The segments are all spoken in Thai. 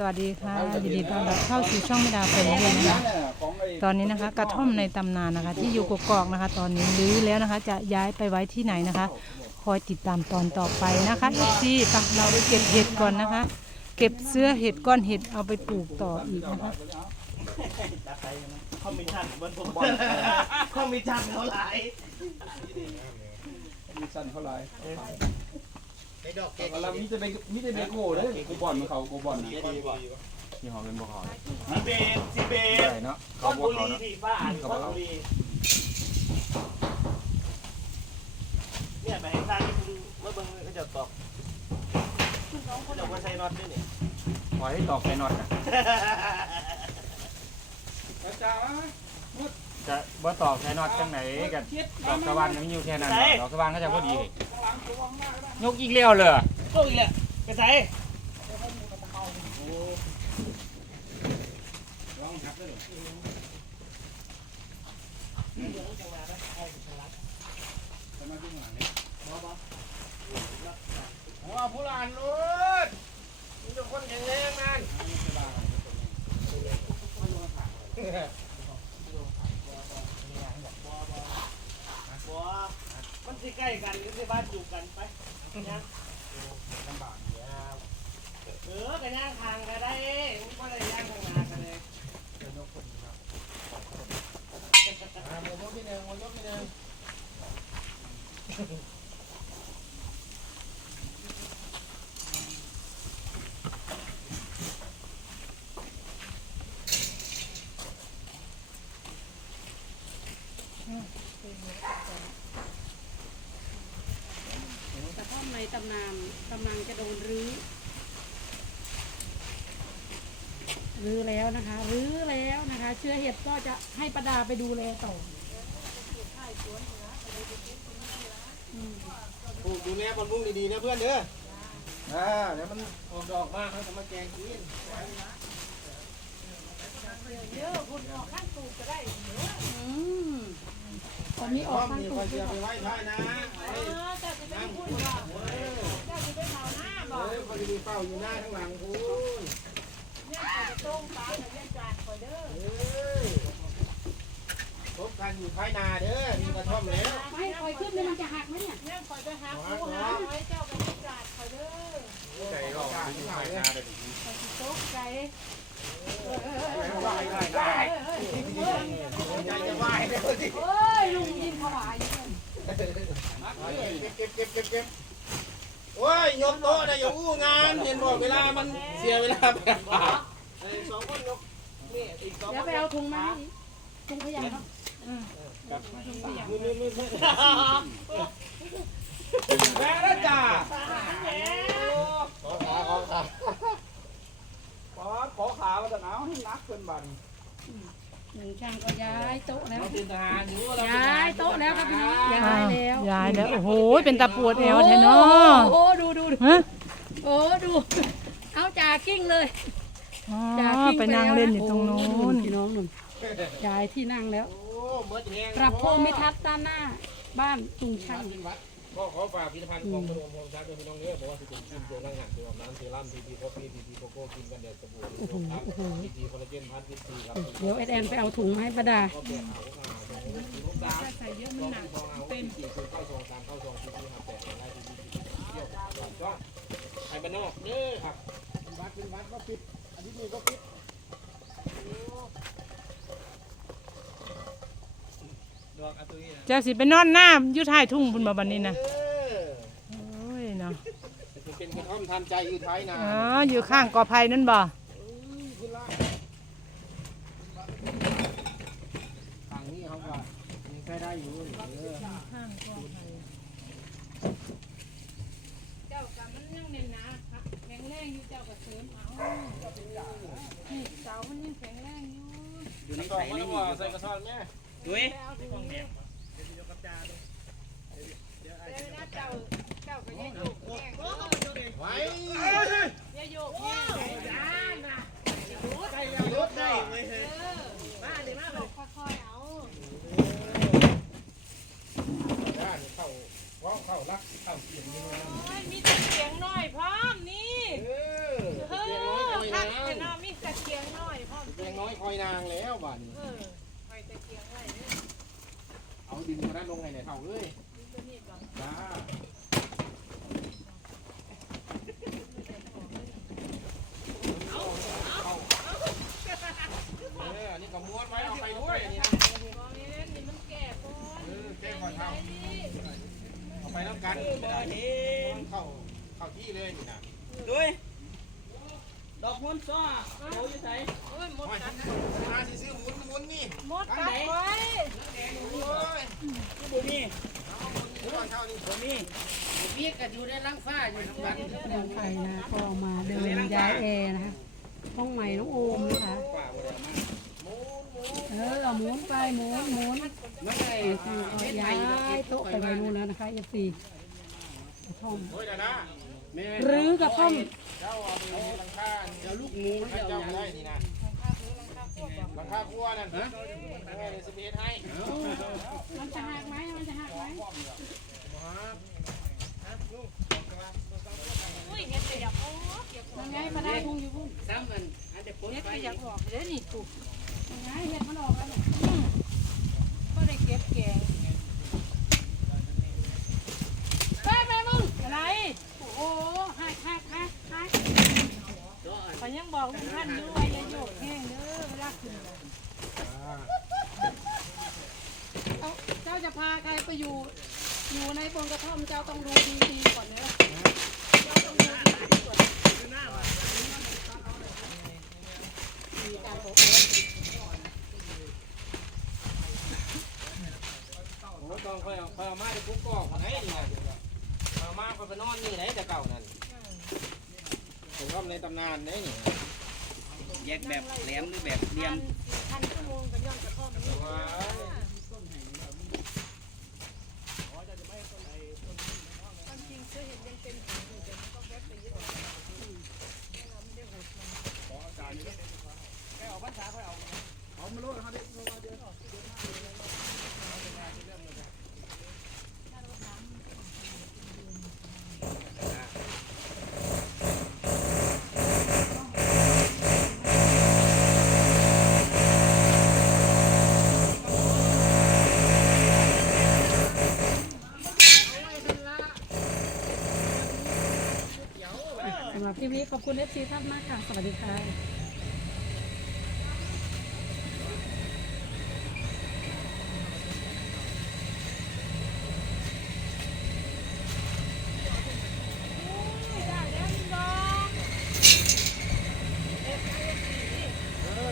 สวัสดีค่ะยินดีต้อนรับเข้าสู่ช่องไมิดาแฟมิลี่นะคะตอนนี้นะคะกระท่อมในตำนานนะคะ ที่อยู่กกอกนะคะ ตอนนี้รื้อแล้วนะคะ จะย้ายไปไว้ที่ไหนนะคะ คอยติดตามตอนต่อไปนะคะที่ปะเราไปเก็บเห็ดก่อนนะคะ เก็บเสื้อเห็ดก้อนเห็ดเอาไปปลูกต่ออีกนะคะคอมมิชชั่นบนผมบอลคอมมิชชั่นเขาหลายมีสั้นเท่าไหร่ ดอกเกกำลังมีแต่เบมีแต่เบโก้เด้อกูบอลมันเขากูบอลนะที่หอมเป็นบ่หอมซีเบนซีเบนใช่เนาะก้เขาอนบ่บุเขารีเนาะผีฟ้าก้อนบุรีเนี่ยไปให้ทางที่เมื่อเบิ่งก็จะตอกเขาจะว่าใส่น็อตด้วยนี่ปล่อยให้ตอกใส่น็อตน่ะอาจารย์จะบ่ตอกใส่น็อตจังไหนกันดอกสว่านมันอยู่แค่นั้นดอกดอกสว่านเขาจะพอดี ยกอีกแล้วเลยโอ้ยแล้วไปใส่ว่าผู้หลานนู้แต่คนแข็งแรงนั่น บัวมันสิใกล้กันหรือสิบ้านอยู่กันไปเนี่ยเออกันย่างทางก็ได้ไม่ก็เลยย่างทางนากันเลย หมดยกที่หนึ่งหมดยกที่หนึ่ง กระท่อมในตำนานกำลังจะโดนรื้อ รื้อแล้วนะคะ รื้อแล้วนะคะ เชื้อเห็ดก็จะให้ประดาไปดูแลต่อปลูกดูแลบนมุ้งดีๆนะเพื่อนเด้ออ่าเดี๋ยวมันออกดอกมากเขาจะมาแกงกินอืมตอนนี้ออกทางมีตูคอดยเชี ยร์ไปไหว้ท้ายนะเฮ้ยคอยดีเฝ้าอยู่หน้าข้างหลังคุณพบกันอยู่ท้ายนาเด้อ มีกระท่อมแล้วไม่คอยขึ้นเนี่ยมันจะหักไหมเนี่ยใจก็อยู่ภายนาเด้อตกใจไหว้ไหว้ได้ใจจะไหว้เด้อสิ เอ้ยลุงยินผวายเนี่ยเก็บเก็บเก็บเก็บโอ้ยยกโต๊ะนะอย่าอู้งานเห็นบอกเวลามันเสียเวลาไปไอ้สองคนยกนี่อีกสองเดี๋ยวไปเอาถุงมาให้ถุงขยะครับมือมือมือมือแม่แล้วจ้าขอขาขอขา ขอขอขามาแต่หนาวให้นักเป็นบันหนึ่งช่างก็ย้ายโต๊ะแล้วเราเป็นทหารอยู่เราย้ายโต๊ะแล้วครับพี่น้องย้ายแล้วย้ายแล้วโอ้โหเป็นตาปวดเอวแท้เนาะโอ้โหดูดูดูฮะโอ้ดู เอาจ่ากิ้งเลยอ๋อจ่ากิ้งไปนั่งเล่นอยู่ตรงนู้โอ้นพี่น้องนุ่นย้ายที่นั่งแล้ว โอ้เมื่อแห้งปรับภูมิทัศน์ด้านหน้า บ้านตุงช่าง ก็ขอฝากพิพิธภัณฑ์ของพระองค์พระชักด้วยพี่น้องเนื้อบอกว่าสิเป็นชิ้นเดียวนั่งหันเดียวน้ำเซรั่มทีทีคอฟฟี่ทีทีโกโก้กินกันเดือดสบู่ครับทีทีคอลลาเจนพัททีทีครับเดี๋ยวเอแอนไปเอาถุงมาให้ประดาก็เปลี่ยนเอาลูกตาใส่เยอะมันหนักเป็นทีคือเข้าซองตามเข้าซองทีทีครับแต่ไล่ทีทีเที่ยวก็ไอ้บ้านนอกเด้อครับวัดเป็นวัดก็ปิดอันนี้มีก็ปิด ดอกอัตุยนะ เจ้าสิไปนอนหน้าอยู่ท้ายทุ่งพุ่นบ่บัดนี้นะเออโอ้ยเนาะจะเป็นกระท่อมทำใจอยู่ท้ายนาอ๋ออยู่ข้างกอไผ่นั่นบ่ฝั่งนี้เขาก็ยังใช้ได้อยู่เออเจ้ากับมันยังเน้นนะครับแข็งแรงอยู่เจ้ากับเสริมเอานี่เสามันยังแข็งแรงอยู่อยู่ในกล่องมันก็ใส่กระสอบแม่ดุย เอาถุงนี้ไว้อย่าโยกแย่จ้าน่ะรถได้ไหมเฮ้ยมาเลยมาบอกค่อยๆเอาด้านเข้าว้าเข้ารักเข้าเสียงนี่โอ้ยมีแต่เสียงน้อยพร้อมนี่เออเสียงน้อยกันเลยนะแต่น้ามีตะเกียงน้อยพ่อมเพียงน้อยคอยนางแล้วบ้านนี้ เออไปตะเกียงไว้เด้อาดินมาด้านลงให้ในเท่าเลยตัวนี้ก่อนจ้าเออนนี้ก็ม้วนไว้เอาไปด้วยนนี้นะมองนี้นี่มันแก่ก่อนเออแก้ก่อนเท่าเอาไปแล้วกันเข้าเข้าที่เลยนี่นะด้วย ดอกม้วนซ้อโอ้ยใส่โอ้ยหมดกันมาสิซื้อหมุนหมุนนี่หมดกันไว้โอ้ยบุมีหมุนก่อนเท่านี้บุมีน้องไฟนะก็มาเดินย้ายแอร์นะคะห้องใหม่น้องโอมนะคะเออเอาหมุนไปหมุนหมุนย้ายโต๊ะไปไว้นู่นแล้วนะคะเอฟซีกระท่อมโอ้ยเดี๋ยวนะ หรือกระท่อมเจ้าเอาไปหลังคาเดี๋ยวลูกงูให้เจ้าได้นี่นะหลังคาครัวนั่นฮะเออเดี๋ยสเปซให้มันจะหักไหมมันจะหักไหมอุ้ยเฮ็ดขยับออกเก็บออยักงไงมาได้พุงอยู่พุ่งซ้ำมันเฮ็ดขยับออกเด้อนี่ถูกยังไงเห็ดมันออกแล้วเนี่ยก็ได้เก็บแกงไปไปมึงอะไร โอ้โหหักหักหักหัก เขอกลุงท่านอยู่ว่าอย่าโยกแห้งเด้อเวลาขึ้นน่ะเอาเจ้าจะพาใครไปอยู่ อยู่ในบนกระท่อมเจ้าต้องดูดีๆก่อนเนอะเจ้าต้องดูดีๆก่อนมีการโพสต์โอ้ยตอนค่อยเอาค่อยเอามาจะปุ๊บกอกไหนนี่นะเอามาค่อยไปนอนนี่ไหนแต่เก่านั่นผมก็ในตำนานไหนนี่ แยกแบบแหลมหรือแบบเรียม พันชั่วโมงกันย้อนกระท่อมนี่ ว้าย ความจริงเคยเห็นยังเป็นถุงอยู่แต่มันก็แวบไปเยอะ สำหรับคลิปนี้ขอบคุณเอฟซีท่านมากค่ะ สวัสดีค่ะ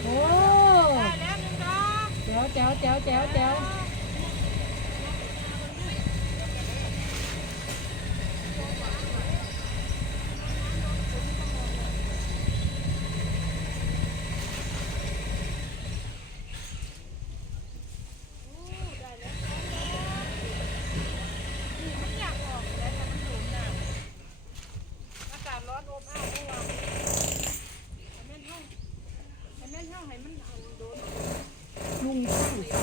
โอ้ได้แล้วหนึ่งดอกแจ๋วแจ๋วแจ๋วแจ๋ว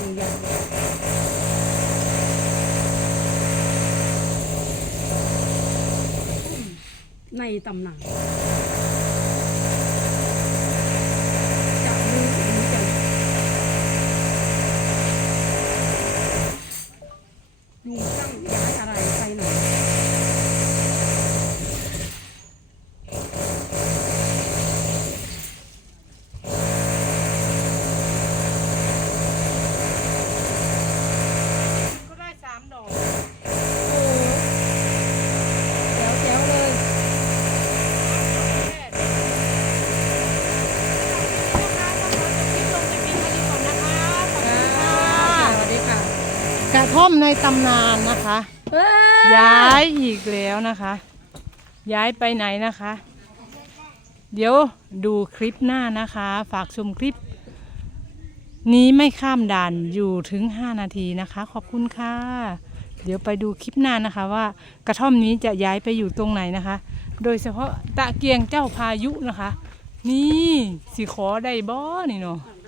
งช่างสัญญาในตำนานจับมือถือกันลุงช่างย้ายอะไรไปไหน ก็ได้สามดอก โอ้แจ๋วแจ๋วเลย สวัสดีค่ะ กระท่อมในตำนานนะคะ ย้ายอีกแล้วนะคะ ย้ายไปไหนนะคะ เดี๋ยวดูคลิปหน้านะคะ ฝากชมคลิป นี้ไม่ข้ามด่านอยู่ถึง 5 นาทีนะคะ ขอบคุณค่ะ เดี๋ยวไปดูคลิปหน้านะคะว่ากระท่อมนี้จะย้ายไปอยู่ตรงไหนนะคะ โดยเฉพาะตะเกียงเจ้าพายุนะคะ นี่สิขอได้บ่นี่เนาะอ่